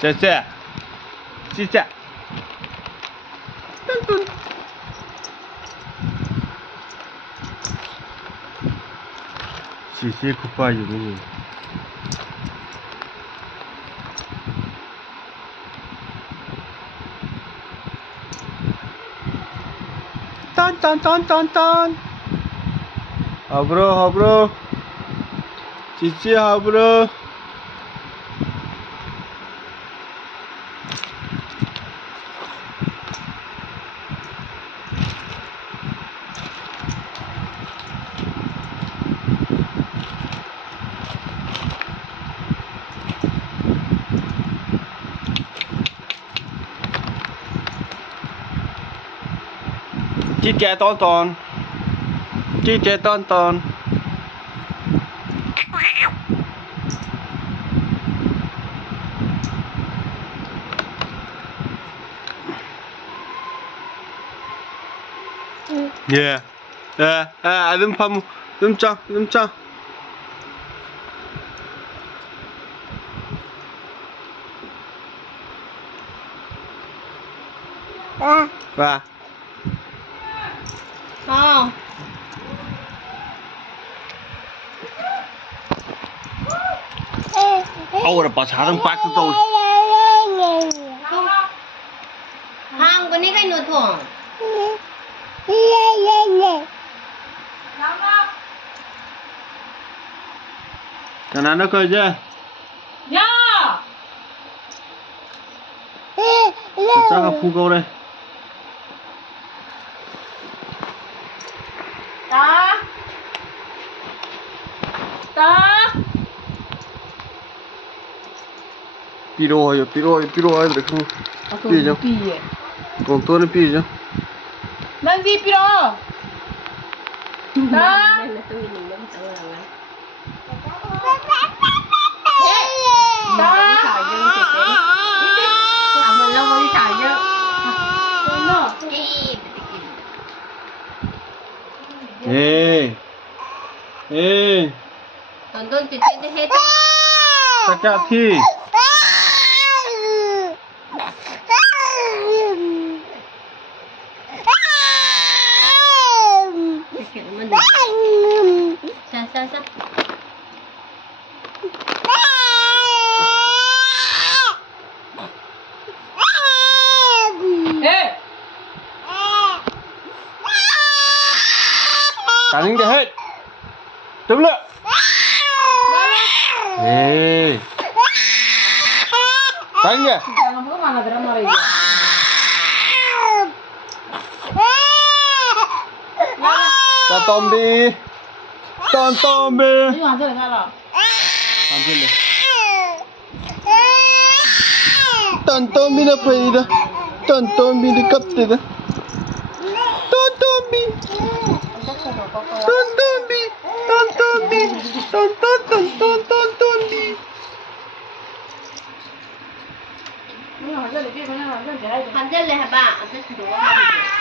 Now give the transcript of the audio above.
谢谢，谢谢。墩墩。谢谢可怕有没有？当当当当当。好 bro， 好 bro， 谢谢好 bro。Chị trẻ Ton2, chị trẻ Ton2. Yeah, đừng phầm, đừng cho. Và. Không. Ôi là bà xã đang bắt của tôi. Không, cái này cái nồi thùng. Cái nào nó coi chứ? Dạ. Sao gặp phu câu đây? Đó. Piro rồi được không? Piro chứ? Còn tôi nó piro chứ? Mang gì piro? Đó. Ê. Ton2 titik hết. Cakap thi. Sa. Cắn đi hết. Chấm lựa. Ê. Cắn kìa. Ta tôm đi. Tôm đi. Ăn chưa này. Tôm đi nó phải đi đó. Tôm đi cấp đi đó. Tôm đi. Hamzah lah, Abang. Hamzah sudah.